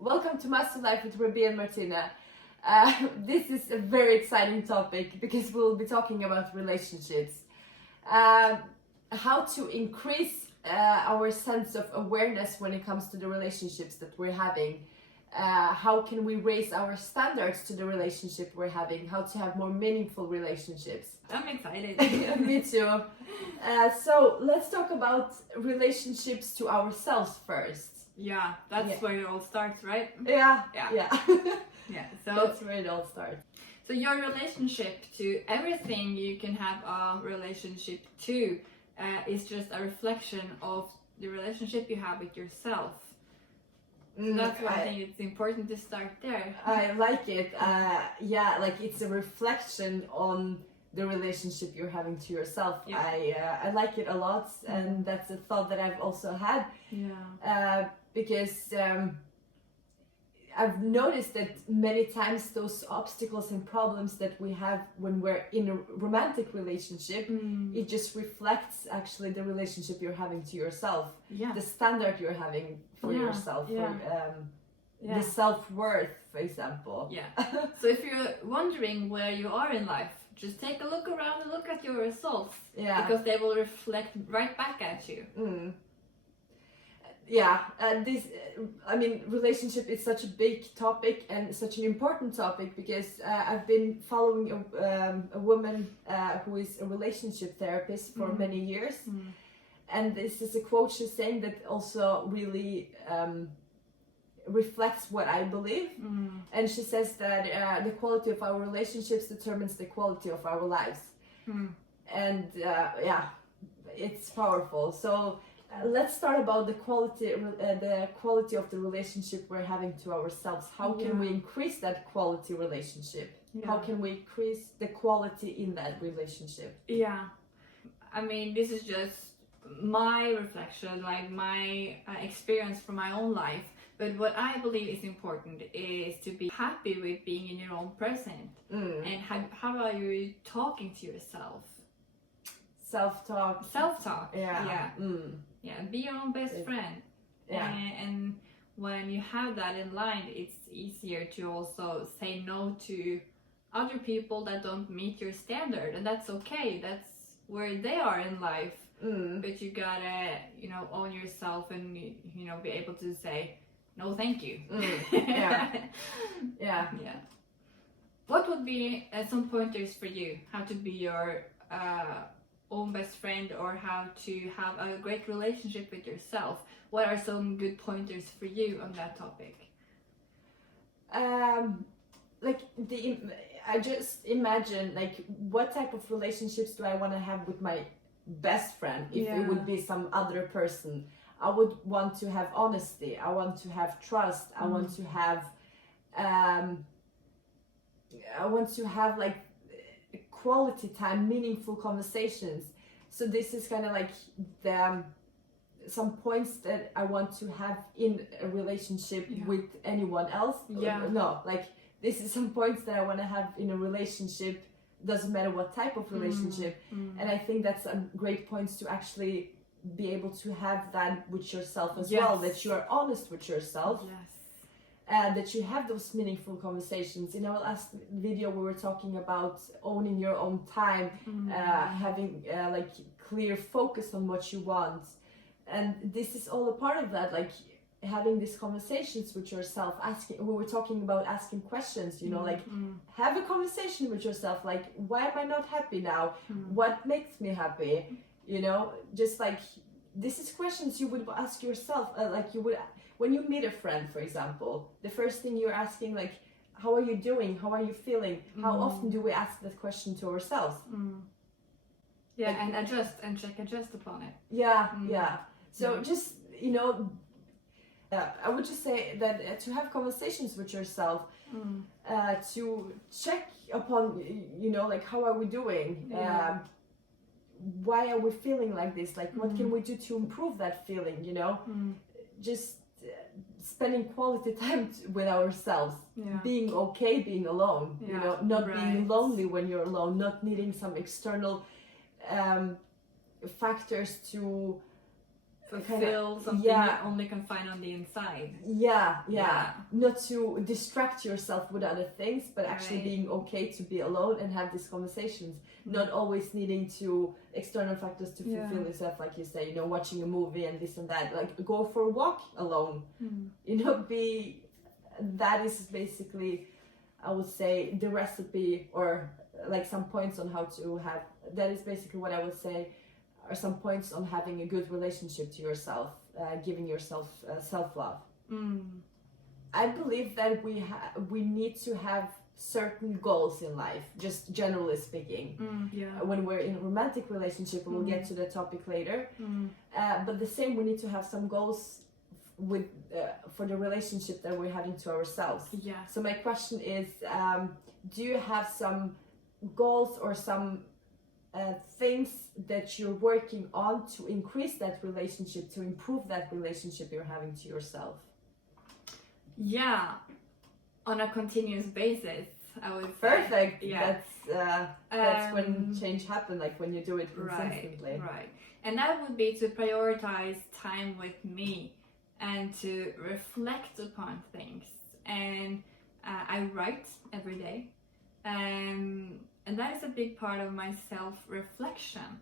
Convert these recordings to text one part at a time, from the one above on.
Welcome to Master Life with Ruby and Martina. This is a very exciting topic because we'll be talking about relationships. How to increase our sense of awareness when it comes to the relationships that we're having. How can we raise our standards to the relationship we're having? How to have more meaningful relationships. I'm excited. Me too. So let's talk about relationships to ourselves first. Yeah, that's where it all starts, right? Yeah. Yeah. So That's where it all starts. So your relationship to everything you can have a relationship to is just a reflection of the relationship you have with yourself. So that's why I think it's important to start there. I like it. Like it's a reflection on the relationship you're having to yourself. Yeah. I like it a lot, and that's a thought that I've also had. Yeah. Because I've noticed that many times those obstacles and problems that we have when we're in a romantic relationship, it just reflects actually the relationship you're having to yourself, the standard you're having for yourself, the self-worth, for example. So if you're wondering where you are in life, just take a look around and look at your results, because they will reflect right back at you. Relationship is such a big topic and such an important topic because I've been following a woman who is a relationship therapist for many years, and this is a quote she's saying that also really reflects what I believe. And she says that the quality of our relationships determines the quality of our lives. And it's powerful. So let's start about the quality of the relationship we're having to ourselves. How can we increase that quality relationship? How can we increase the quality in that relationship? I mean, this is just my reflection, like my experience from my own life. But what I believe is important is to be happy with being in your own present. And how are you talking to yourself? Self-talk. Be your own best friend. And when you have that in line, it's easier to also say no to other people that don't meet your standard, and that's okay. That's where they are in life. But you gotta, own yourself and be able to say no, thank you. What would be some pointers for you? How to be your own best friend, or how to have a great relationship with yourself? What are some good pointers for you on that topic? I just imagine what type of relationships do I want to have with my best friend if it would be some other person. I would want to have honesty, I want to have trust, I want to have quality time, meaningful conversations. So this is kind of like some points that I want to have in a relationship with anyone else. This is some points that I want to have in a relationship, doesn't matter what type of relationship. And I think that's a great points to actually be able to have that with yourself as well, that you are honest with yourself. That you have those meaningful conversations. In our last video, we were talking about owning your own time, having clear focus on what you want, and this is all a part of that. Having these conversations with yourself, we were talking about asking questions. Have a conversation with yourself. Why am I not happy now? What makes me happy? This is questions you would ask yourself. When you meet a friend, for example, the first thing you're asking, how are you doing? How are you feeling? How often do we ask that question to ourselves? And adjust upon it. So just, I would just say that to have conversations with yourself, to check upon, how are we doing? Why are we feeling like this? What can we do to improve that feeling, Just spending quality time with ourselves, being okay being alone, not being lonely when you're alone, not needing some external factors to fulfill something you only can find on the inside. Yeah. Not to distract yourself with other things, but actually being okay to be alone and have these conversations. Not always needing to external factors to fulfill yourself, like you say, watching a movie and this and that. Like, go for a walk alone. That is basically, I would say, the recipe, or like some points on how to have. That is basically what I would say are some points on having a good relationship to yourself, giving yourself self-love. I believe that we need to have certain goals in life, just generally speaking. When we're in a romantic relationship, we'll get to the topic later. But the same, we need to have some goals with for the relationship that we're having to ourselves. So my question is, do you have some goals or some things that you're working on to increase that relationship, to improve that relationship you're having to yourself? On a continuous basis, I would say. Perfect. That's when change happens, like when you do it consistently. Right. And that would be to prioritize time with me and to reflect upon things. And I write every day. And that is a big part of my self-reflection.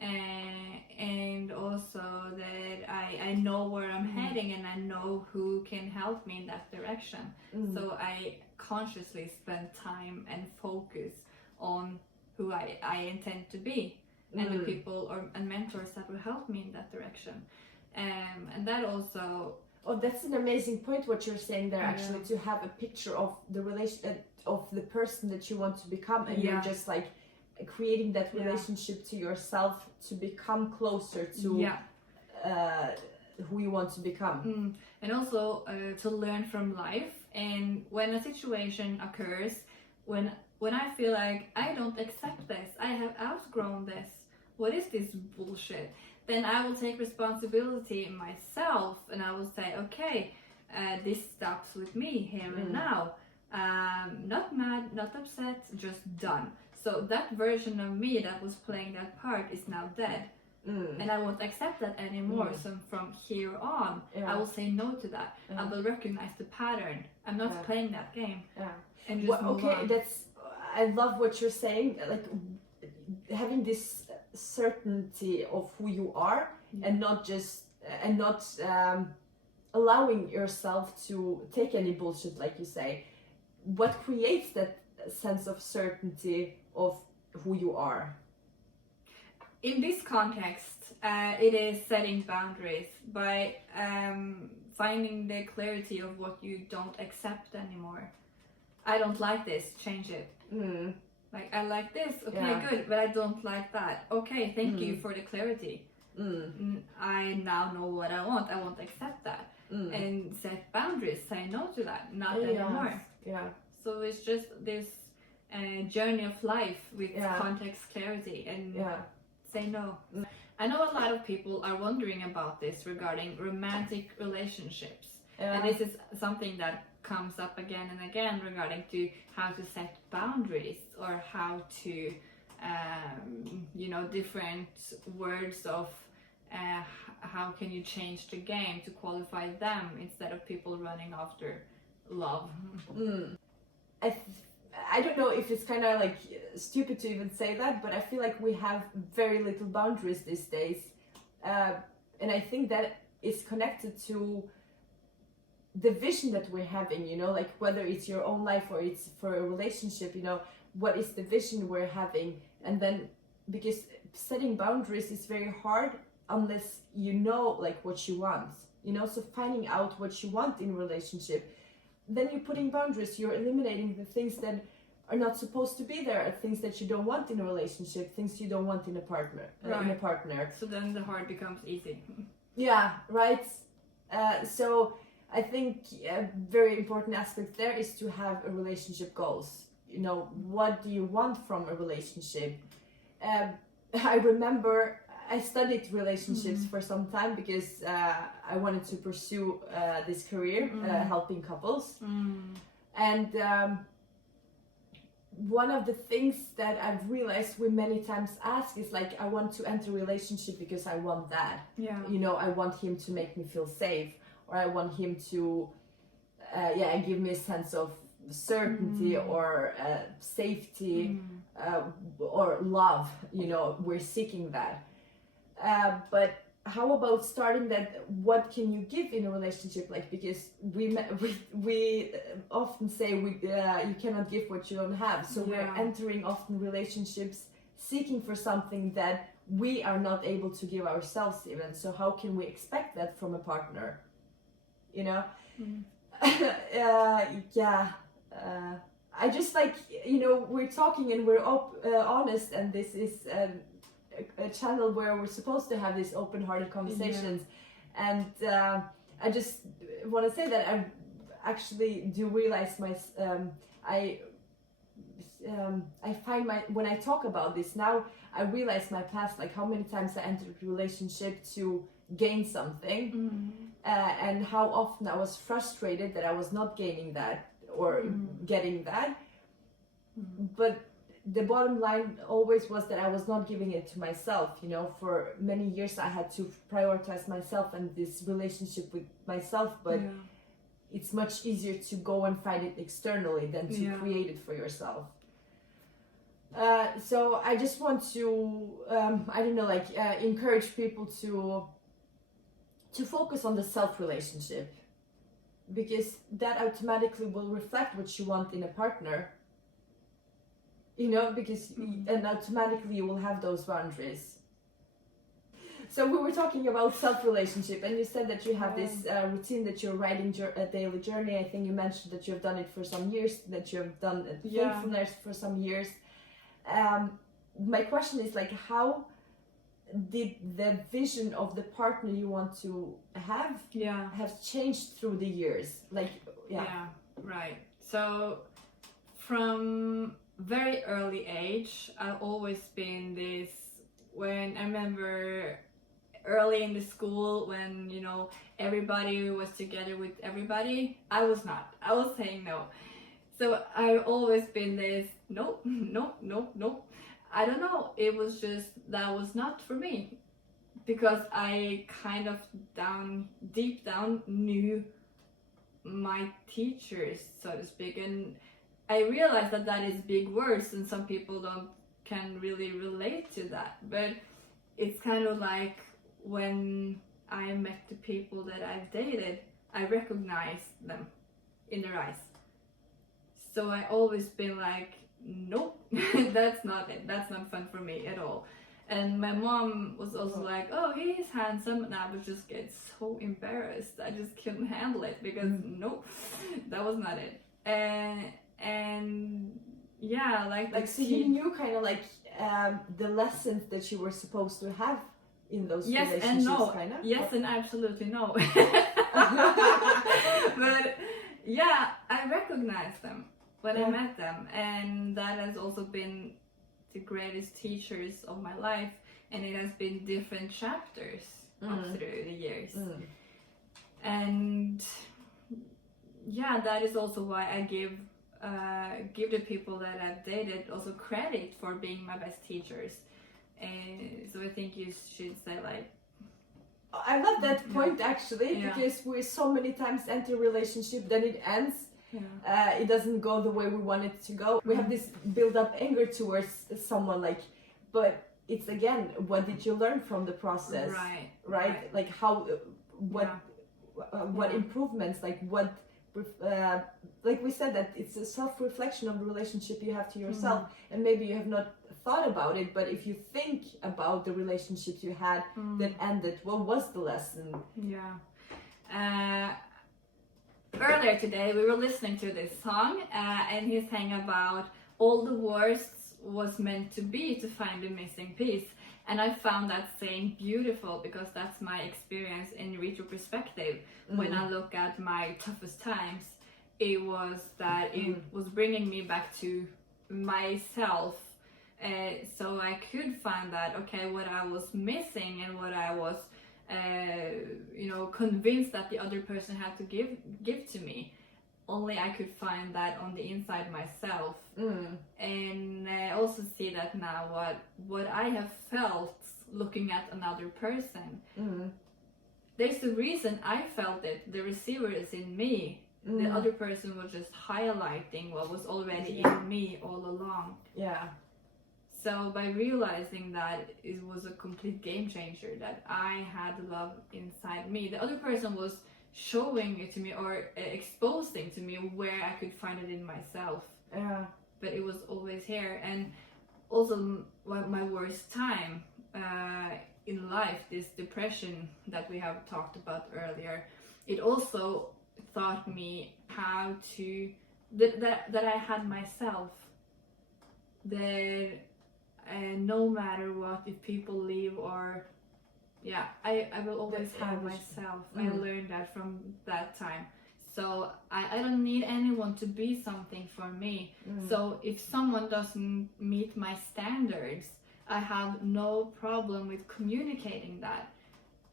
And also that I know where I'm heading, and I know who can help me in that direction. So I consciously spend time and focus on who I intend to be, and the people and mentors that will help me in that direction. And that also... Oh, that's an amazing point what you're saying there, actually, to have a picture of the relation of the person that you want to become, and you're just like creating that relationship to yourself to become closer to who you want to become. And also to learn from life. And when a situation occurs, when I feel like I don't accept this, I have outgrown this, what is this bullshit? Then I will take responsibility myself, and I will say, okay, this stops with me here and now. Not mad, not upset, just done. So that version of me that was playing that part is now dead. And I won't accept that anymore. So from here on, I will say no to that. I will recognize the pattern. I'm not playing that game. And just move on. I love what you're saying. Like, having this certainty of who you are, and not allowing yourself to take any bullshit, like you say. What creates that sense of certainty of who you are? In this context, it is setting boundaries by finding the clarity of what you don't accept anymore. I don't like this, change it. Like, I like this, okay, good, but I don't like that. Okay, thank you for the clarity. I now know what I won't accept that. And set boundaries, say no to that, not anymore. So it's just this journey of life with context clarity, and say no. I know a lot of people are wondering about this regarding romantic relationships. And this is something that comes up again and again regarding to how to set boundaries, or how to different words of how can you change the game to qualify them instead of people running after love. I don't know if it's kind of like stupid to even say that, but I feel like we have very little boundaries these days, and I think that is connected to the vision that we're having, like whether it's your own life or it's for a relationship, what is the vision we're having? And then, because setting boundaries is very hard unless you know like what you want, so finding out what you want in a relationship, then you're putting boundaries, you're eliminating the things that are not supposed to be there, things that you don't want in a relationship, things you don't want in a partner. So then the hard becomes easy. Right. So I think a very important aspect there is to have a relationship goals. What do you want from a relationship? I remember I studied relationships for some time because I wanted to pursue this career, helping couples. And one of the things that I've realized we many times ask is like, I want to enter a relationship because I want that. Yeah. You know, I want him to make me feel safe, or I want him to, give me a sense of certainty or safety or love. You know, we're seeking that. But how about starting that? What can you give in a relationship? Like, because we often say you cannot give what you don't have. So we're entering often relationships seeking for something that we are not able to give ourselves even. So how can we expect that from a partner? You know? I just like, you know, we're talking and we're honest, and this is a channel where we're supposed to have these open-hearted conversations. And I just want to say that I actually do realize I find when I talk about this now, I realize my past, like how many times I entered a relationship to gain something, and how often I was frustrated that I was not gaining that or getting that. But the bottom line always was that I was not giving it to myself. You know, for many years I had to prioritize myself and this relationship with myself, but it's much easier to go and find it externally than to create it for yourself. So I just want to, encourage people to focus on the self-relationship, because that automatically will reflect what you want in a partner. You know, because and automatically you will have those boundaries. So we were talking about self-relationship, and you said that you have this routine that you're writing a daily journey. I think you mentioned that you have done it for some years, that you have done thankfulness for some years. My question is like, how did the vision of the partner you want to have changed through the years? Like, right. So from very early age, I've always been this. When I remember early in the school, when, you know, everybody was together with everybody, I was not. I was saying no. So I've always been this, nope. I don't know, it was just, that was not for me, because I kind of deep down knew my teachers, so to speak, and I realized that is big words and some people can really relate to that, but it's kind of like when I met the people that I've dated, I recognized them in their eyes. So I always been like, nope, that's not it, that's not fun for me at all. And my mom was also like, oh, he's handsome, and I would just get so embarrassed. I just couldn't handle it, because nope, that was not it. And yeah, like so you knew kind of like the lessons that you were supposed to have in those relationships, and no. kind of? Yes, and absolutely no. But yeah, I recognized them when I met them, and that has also been the greatest teachers of my life, and it has been different chapters up through the years. And yeah, that is also why I give the people that I've dated also credit for being my best teachers. And so I think you should say like, I love that point actually, because we so many times enter a relationship, then it ends. It doesn't go the way we want it to go. We have this build up anger towards someone, like, but it's again, what did you learn from the process? Right? Like how, what improvements, like what, like we said, that it's a self-reflection of the relationship you have to yourself, and maybe you have not thought about it, but if you think about the relationships you had that ended, what was the lesson? Earlier today we were listening to this song, and he's saying about all the worst was meant to be to find the missing piece, and I found that saying beautiful, because that's my experience in retrospective. When I look at my toughest times, it was that it was bringing me back to myself, so I could find that, okay, what I was missing and what I was convinced that the other person had to give to me, only I could find that on the inside myself. And I also see that now what I have felt looking at another person, there's a reason I felt it. The receiver is in me. The other person was just highlighting what was already in me all along. Yeah. So by realizing that, it was a complete game changer, that I had love inside me. The other person was showing it to me or exposing to me where I could find it in myself. Yeah. But it was always here. And also my worst time in life, this depression that we have talked about earlier, it also taught me how to that I had myself, that no matter what, if people leave or I will always have myself. I learned that from that time. So I don't need anyone to be something for me. So if someone doesn't meet my standards, I have no problem with communicating that,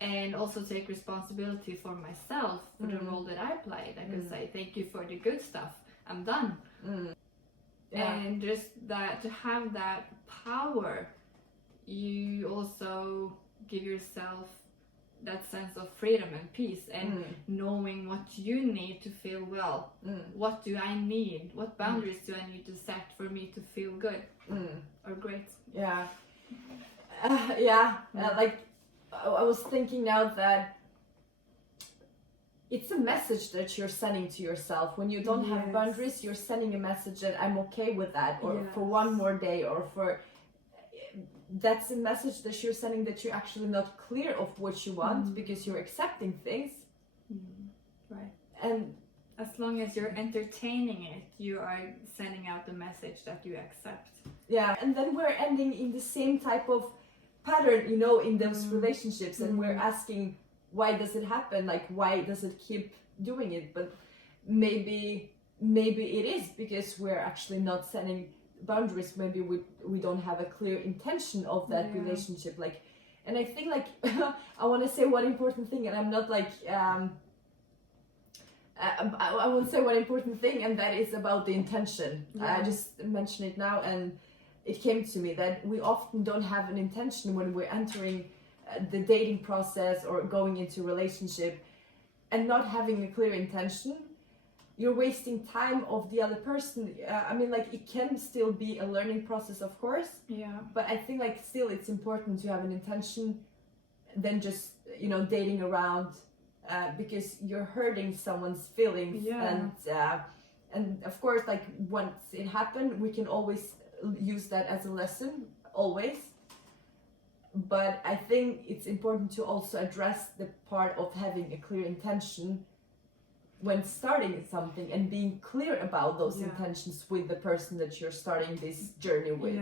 and also take responsibility for myself, for the role that I played. I can say thank you for the good stuff, I'm done. And just that, to have that power, you also give yourself that sense of freedom and peace, and knowing what you need to feel well. What do I need? What boundaries do I need to set for me to feel good or great? Yeah. Like I was thinking now that it's a message that you're sending to yourself. When you don't have boundaries, you're sending a message that I'm okay with that, or for one more day, or for... That's a message that you're sending, that you're actually not clear of what you want, because you're accepting things. Right. And as long as you're entertaining it, you are sending out the message that you accept. Yeah, and then we're ending in the same type of pattern, you know, in those relationships, and we're asking, why does it happen? Like, why does it keep doing it? But maybe it is because we're actually not setting boundaries. Maybe we don't have a clear intention of that relationship. Like, and I think, like, I want to say one important thing, and I'm not like I will say one important thing, and that is about the intention. I just mentioned it now, and it came to me that we often don't have an intention when we're entering the dating process or going into a relationship, and not having a clear intention, you're wasting time of the other person. I mean, like, it can still be a learning process, of course, but I think, like, still it's important to have an intention than just, you know, dating around, because you're hurting someone's feelings. And of course, like, once it happened, we can always use that as a lesson, always. But I think it's important to also address the part of having a clear intention when starting something, and being clear about those intentions with the person that you're starting this journey with.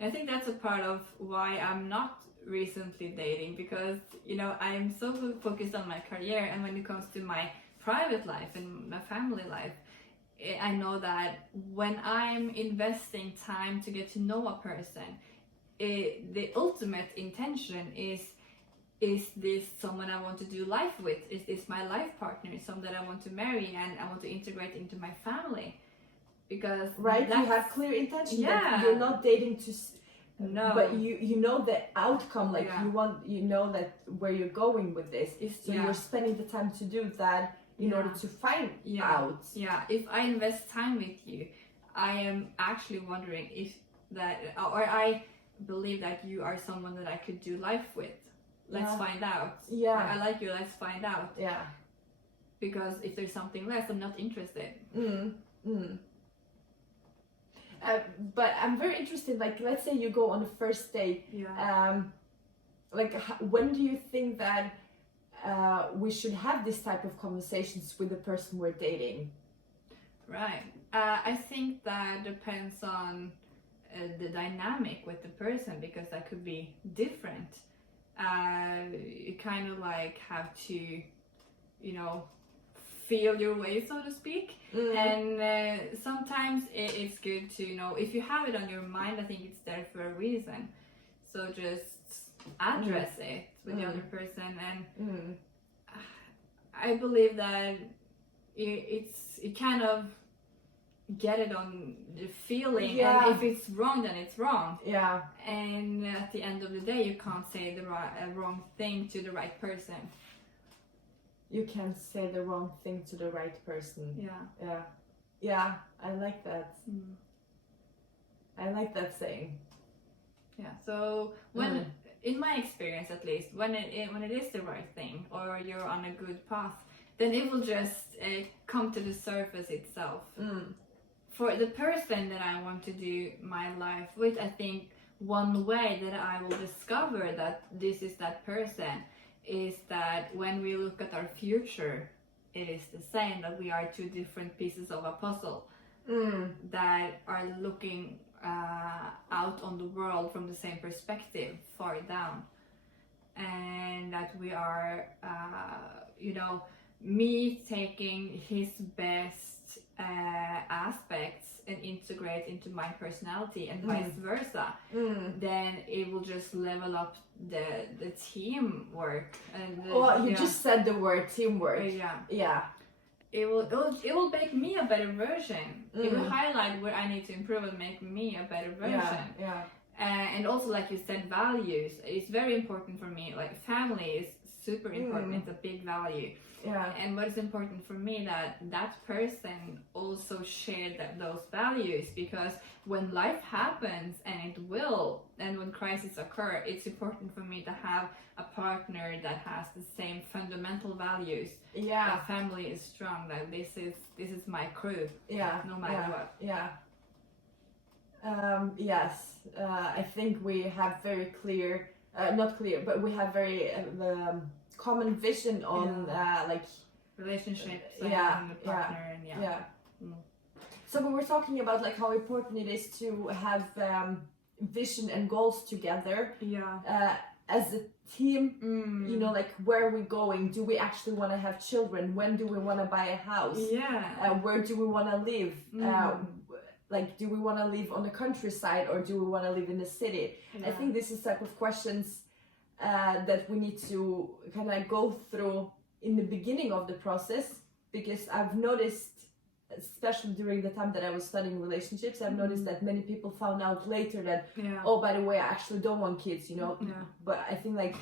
I think that's a part of why I'm not recently dating, because, you know, I am so focused on my career, and when it comes to my private life and my family life, I know that when I'm investing time to get to know a person, the ultimate intention is this someone I want to do life with? Is this my life partner? Someone that I want to marry and I want to integrate into my family? Because you have clear intention. That you're not dating to but you know the outcome, like you know that where you're going with this, so you're spending the time to do that in order to find out. If I invest time with you, I am actually wondering if that, or I believe that you are someone that I could do life with. Let's find out. I like you, let's find out. Because if there's something less, I'm not interested. But I'm very interested, like, let's say you go on a first date. Like, when do you think that we should have this type of conversations with the person we're dating? Right. I think that depends on the dynamic with the person, because that could be different. You kind of like have to, you know, feel your way, so to speak. And sometimes it's good to, you know, if you have it on your mind, I think it's there for a reason. So just address it with the other person. And I believe that you kind of get it on the feeling, Yeah. and if it's wrong, then it's wrong. Yeah. And at the end of the day, you can't say the wrong thing to the right person. You can say the wrong thing to the right person. Yeah. Yeah. Yeah, I like that. Mm. I like that saying. Yeah. So when, in my experience at least, when it is the right thing or you're on a good path, then it will just come to the surface itself. For the person that I want to do my life with, I think one way that I will discover that this is that person is that when we look at our future, it is the same, that we are two different pieces of a puzzle that are looking out on the world from the same perspective, far down, and that we are, me taking his best aspects and integrate into my personality and vice versa, then it will just level up the teamwork. And you just said the word teamwork. Yeah. It will make me a better version. It will highlight where I need to improve and make me a better version. Yeah. And also, like you said, values is very important for me. Like family is super important. It's a big value. Yeah. And what is important for me that person also shared those values, because when life happens, and it will, and when crises occur, it's important for me to have a partner that has the same fundamental values. Yeah. A family is strong. Like this is my crew. Yeah. No matter what. Yeah. Yes. I think we have very clear, not clear, but we have very common vision on like relationships and the partner and So we were talking about like how important it is to have vision and goals together as a team. Like where are we going? Do we actually want to have children? When do we want to buy a house? Where do we want to live? Like, do we want to live on the countryside or do we want to live in the city? I think this is type of questions that we need to kind of go through in the beginning of the process, because I've noticed, especially during the time that I was studying relationships, I've noticed that many people found out later that, oh, by the way, I actually don't want kids, But I think like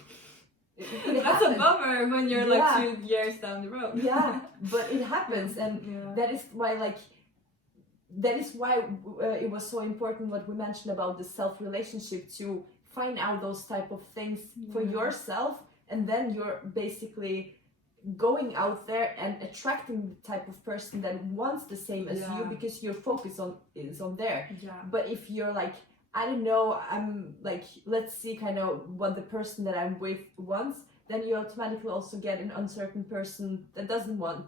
it that's happens. a bummer when you're like 2 years down the road. But it happens, and that is why it was so important what we mentioned about the self-relationship, to find out those type of things for yourself, and then you're basically going out there and attracting the type of person that wants the same as you, because your focus is on there. But if you're like, I don't know, I'm like, let's see kind of what the person that I'm with wants, then you automatically also get an uncertain person that doesn't want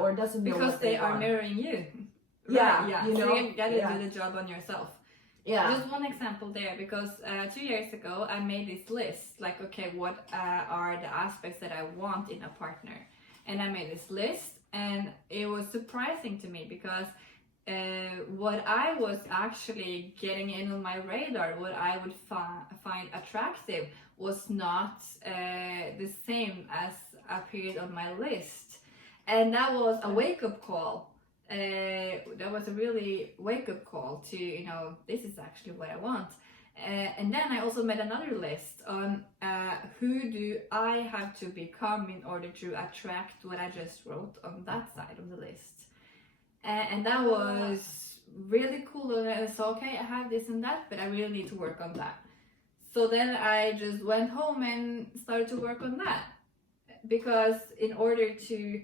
or doesn't know because what they are want. mirroring you. Yeah. So you gotta do the job on yourself. Just one example there, because 2 years ago I made this list, like, okay, what are the aspects that I want in a partner? And I made this list, and it was surprising to me, because what I was actually getting in on my radar, what I would find attractive, was not the same as appeared on my list. And that was a wake-up call. That was a really wake-up call to, this is actually what I want. And then I also made another list on who do I have to become in order to attract what I just wrote on that side of the list. And that was really cool. And I said, okay, I have this and that, but I really need to work on that. So then I just went home and started to work on that. Because in order to...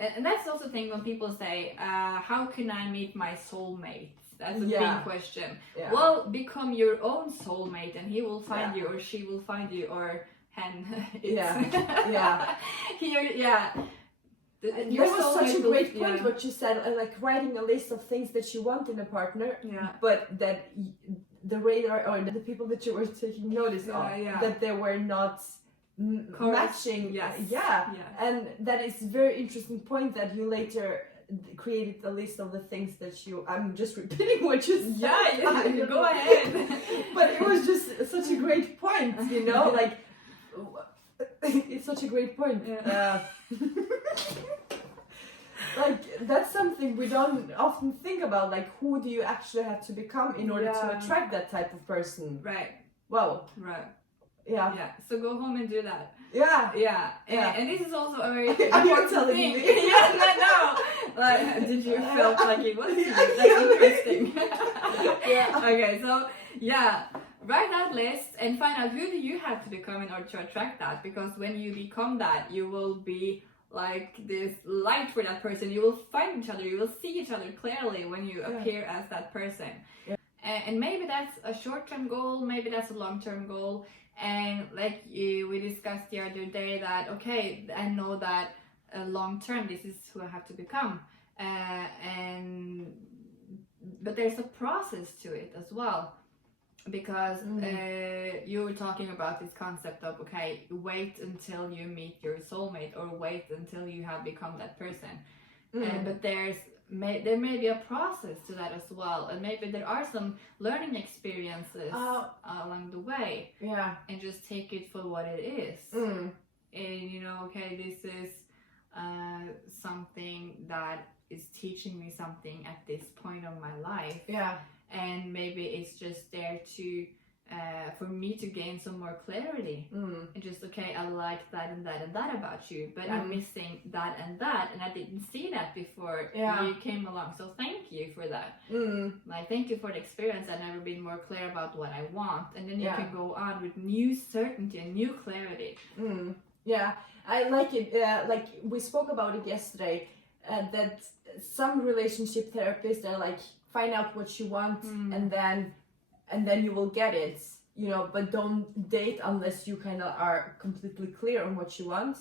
And that's also the thing when people say, how can I meet my soulmate? That's a big question. Well, become your own soulmate, and he will find you, or she will find you, or hen. That was such a great point what you said, like writing a list of things that you want in a partner, but that the radar or the people that you were taking notice of, that they were not matching. And that is a very interesting point that you later created a list of the things that you... I'm just repeating what you said. You go ahead. But it was just such a great point, like it's such a great point. like that's something we don't often think about. Like, who do you actually have to become in order to attract that type of person? Right. Wow. Right. Yeah. Yeah. So go home and do that. Yeah. Yeah. Yeah. And this is also a very Are you important telling thing. me? Yeah. No. Like, did you feel like it was? That's interesting. Yeah. Okay. So yeah. Write that list and find out who do you have to become in order to attract that, because when you become that, you will be like this light for that person. You will find each other, you will see each other clearly when you appear as that person. And maybe that's a short-term goal, maybe that's a long-term goal. And like we discussed the other day that, okay, I know that long-term this is who I have to become, but there's a process to it as well. Because you were talking about this concept of, okay, wait until you meet your soulmate, or wait until you have become that person. But there may be a process to that as well, and maybe there are some learning experiences along the way. Yeah. And just take it for what it is. And you know, okay, this is something that is teaching me something at this point of my life. Yeah. And maybe it's just there to for me to gain some more clarity. And just, okay, I like that and that and that about you, but I'm missing that and that, and I didn't see that before you came along, so thank you for that. Like, thank you for the experience. I've never been more clear about what I want, and then you can go on with new certainty and new clarity. Yeah, I like it. Like we spoke about it yesterday, that some relationship therapists are like, find out what you want and then you will get it, you know, but don't date unless you kind of are completely clear on what you want.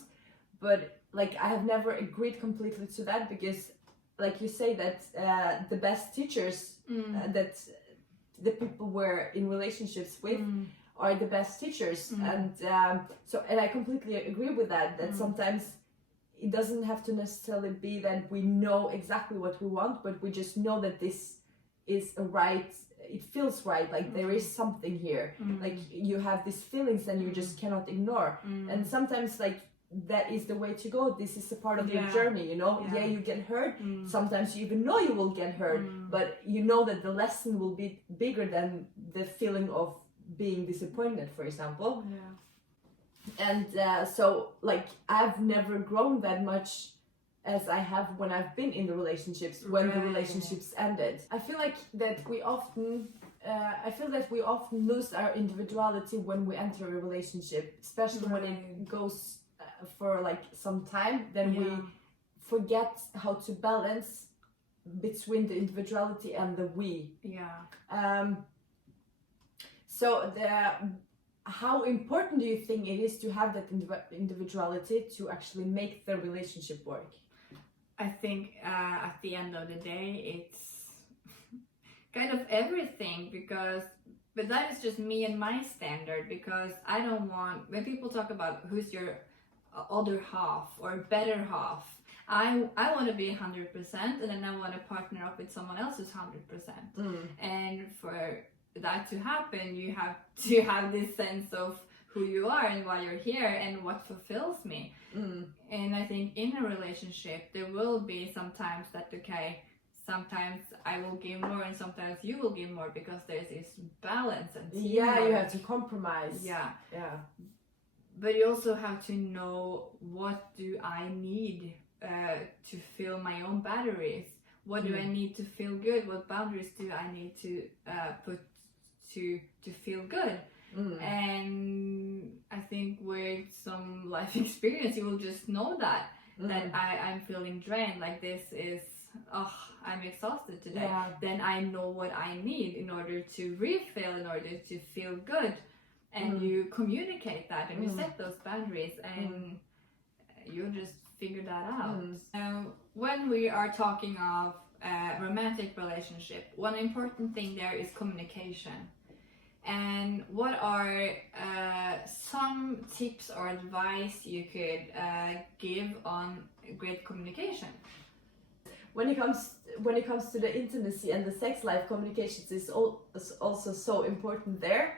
But like, I have never agreed completely to that, because like you say that the best teachers that the people we're in relationships with are the best teachers. And and I completely agree with that, that sometimes it doesn't have to necessarily be that we know exactly what we want, but we just know that this is it feels right, like there is something here. Like, you have these feelings and you just cannot ignore. And sometimes, like, that is the way to go. This is a part of your journey, you know. You get hurt. Sometimes you even know you will get hurt, but you know that the lesson will be bigger than the feeling of being disappointed, for example. And so, like, I've never grown that much as I have when I've been in the relationships, when the relationships ended. I feel like that we often lose our individuality when we enter a relationship, especially when it goes for like some time. Then we forget how to balance between the individuality and the we. So how important do you think it is to have that individuality to actually make the relationship work? I think at the end of the day, it's kind of everything, but that is just me and my standard, because I don't want, when people talk about who's your other half or better half, I want to be 100%, and then I want to partner up with someone else who's 100%. And for that to happen, you have to have this sense of who you are and why you're here and what fulfills me. And I think in a relationship there will be sometimes that, okay, sometimes I will give more and sometimes you will give more, because there's this balance and teamwork. You have to compromise. But you also have to know, what do I need to fill my own batteries? What do I need to feel good? What boundaries do I need to put to feel good? And I think with some life experience, you will just know that I'm feeling drained, like this is, I'm exhausted today. Then I know what I need in order to refill, in order to feel good. And you communicate that, and you set those boundaries, and you just figure that out. Now, when we are talking of romantic relationship, one important thing there is communication. And what are some tips or advice you could give on great communication? When it comes to the intimacy and the sex life, communications is also so important there.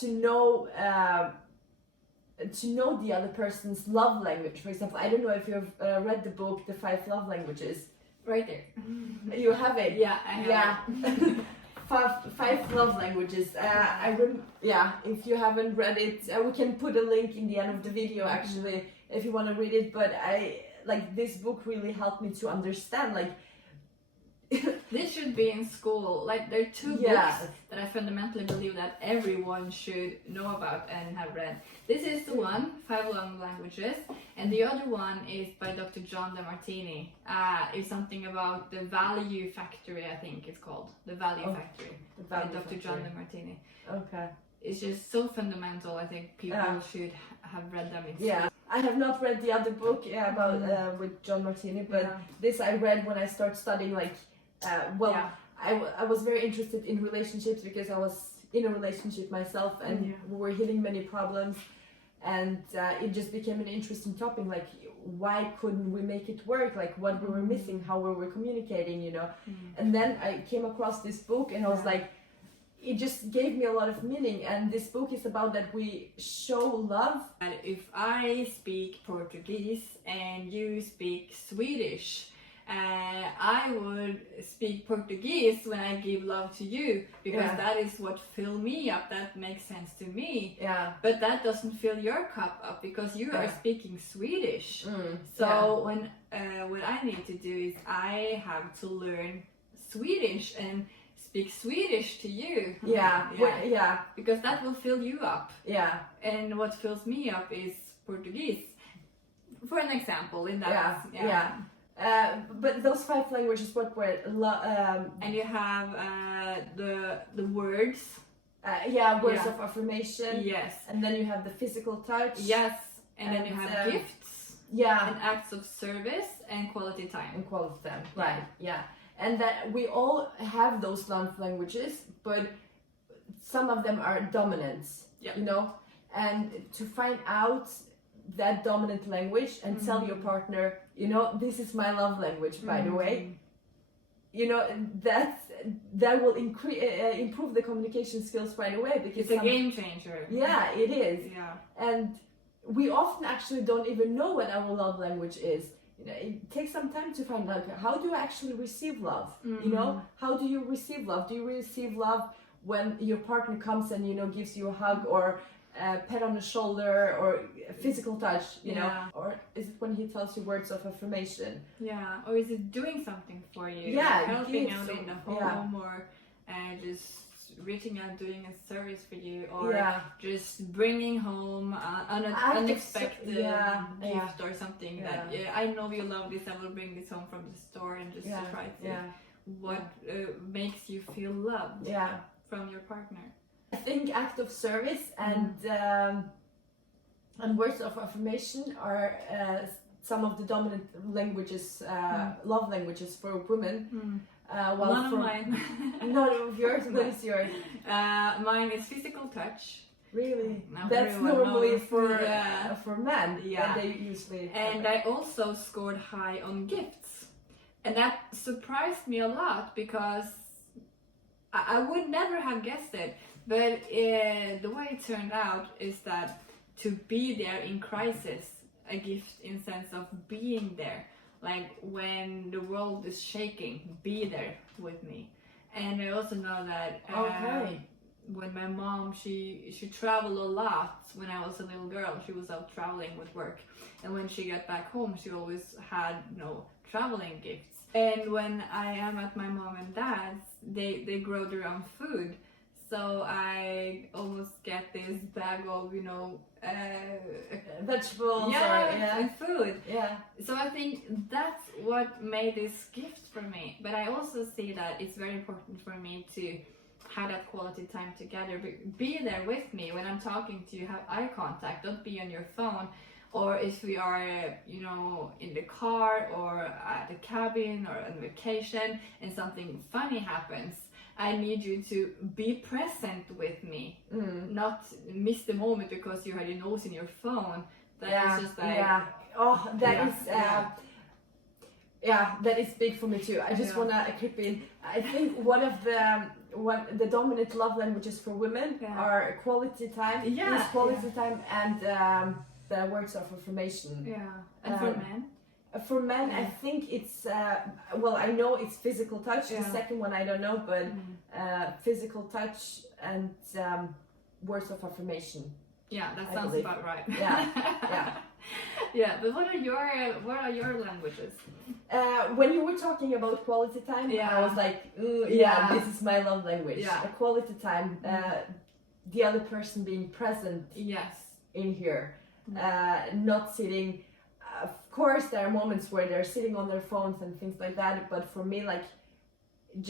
To know to know the other person's love language. For example, I don't know if you've read the book The 5 Love Languages. Right there. You have it? Yeah, I have it. Five love languages. If you haven't read it, we can put a link in the end of the video actually if you want to read it. But this book really helped me to understand this should be in school. Like, there are two books that I fundamentally believe that everyone should know about and have read. This is the one, 5 Love Languages, and the other one is by Dr. John DeMartini. It's something about the value factory, I think it's called. The Value Factory by Dr. John DeMartini. Okay. It's just so fundamental. I think people should have read them in school. Yeah, I have not read the other book about with John Martini, but this I read when I started studying. I was very interested in relationships because I was in a relationship myself, and we were hitting many problems, and it just became an interesting topic. Like, why couldn't we make it work? Like, what we were missing, how we were communicating, you know. And then I came across this book, and I was like, it just gave me a lot of meaning. And this book is about that we show love. And if I speak Portuguese and you speak Swedish, I would speak Portuguese when I give love to you, because that is what fills me up. That makes sense to me. Yeah. But that doesn't fill your cup up because you are speaking Swedish. So when what I need to do is I have to learn Swedish and speak Swedish to you. Because that will fill you up. Yeah. And what fills me up is Portuguese. For an example, in that. But those 5 languages, what were and you have the words. Words of affirmation. Yes. And then you have the physical touch. Yes. And then you have gifts. Yeah. And acts of service and quality time. And quality time. Right. Yeah. And that we all have those love languages, but some of them are dominant. You know, and to find out that dominant language and tell your partner, you know, this is my love language, by the way, you know, that will improve the communication skills right away, because it's a game changer. Yeah, it is. And we often actually don't even know what our love language is. You know, it takes some time to find out, how do I actually receive love? You know, how do you receive love? Do you receive love when your partner comes and, you know, gives you a hug, or pet on the shoulder, or physical touch, you know, or is it when he tells you words of affirmation? Yeah, or is it doing something for you? Yeah, like helping out in the home, or just reaching out, doing a service for you, or just bringing home an unexpected gift or something that I know you love this. I will bring this home from the store and just surprise you. What makes you feel loved from your partner? I think act of service and words of affirmation are some of the dominant languages, love languages for women. One of mine. None of yours. What is yours? Mine is physical touch. Really? That's normally for men. Yeah. They usually. And I also scored high on gifts, and that surprised me a lot because I would never have guessed it. But the way it turned out is that to be there in crisis, a gift in sense of being there, like when the world is shaking, be there with me. And I also know that when my mom, she traveled a lot when I was a little girl. She was out traveling with work, and when she got back home, she always had traveling gifts. And when I am at my mom and dad's, they grow their own food. So I almost get this bag of, vegetables and food. Yeah. So I think that's what made this gift for me. But I also see that it's very important for me to have that quality time together. Be there with me when I'm talking to you. Have eye contact. Don't be on your phone. Or if we are, in the car or at the cabin or on vacation and something funny happens, I need you to be present with me, not miss the moment because you had your nose in your phone. That is just like... Oh, that is big for me too. I just want to clip in. I think one of the the dominant love languages for women Yeah. are quality time, Yeah, is quality time, and the words of affirmation. Yeah. And for Um, men? For men, I think it's well, I know it's physical touch. The Yeah. second one I don't know, but Mm. physical touch and words of affirmation. Yeah, that I sounds believe. about right. Yeah, yeah. Yeah, but what are your languages? When you were talking about quality time, I Yeah. was like, yeah, Yeah. this is my love language. Yeah. A quality time, the other person being present Yes. in here, Mm. not sitting. Of course, there are moments where they're sitting on their phones and things like that. But for me, like,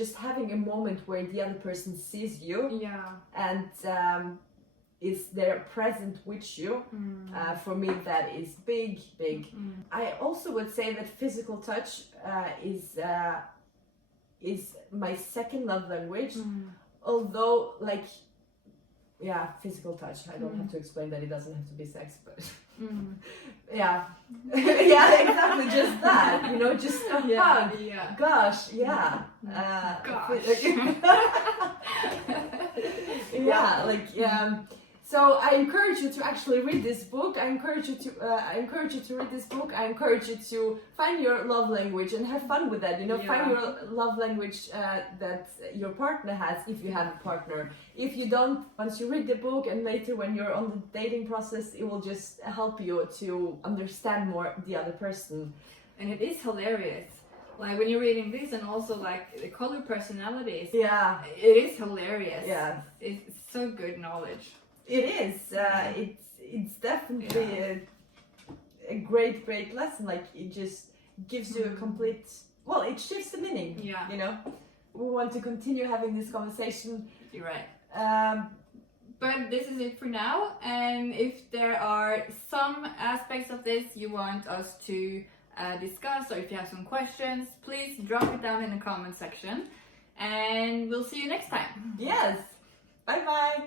just having a moment where the other person sees you Yeah. and is there present with you. Mm. For me, that is big. Mm. I also would say that physical touch is my second love language. Mm. Although, like, yeah, physical touch. I don't Mm. have to explain that it doesn't have to be sex, but Mm. yeah, yeah, exactly, just that. You know, just a Yeah. hug. Yeah. Gosh, yeah. Gosh. Yeah, like so I encourage you to actually read this book. I encourage you to read this book. I encourage you to find your love language and have fun with that. You know, find Yeah. your love language that your partner has, if you have a partner. If you don't, once you read the book and later when you're on the dating process, it will just help you to understand more the other person. And it is hilarious. Like when you're reading this, and also like the color personalities. Yeah, It is hilarious. yeah. It's so good knowledge. It is. It's definitely a great lesson. Like, it just gives you a complete. Well, it shifts the meaning. Yeah. You know, we want to continue having this conversation. You're right. Um, But this is it for now. And if there are some aspects of this you want us to discuss, or if you have some questions, please drop it down in the comment section. And we'll see you next time. yes. Bye bye.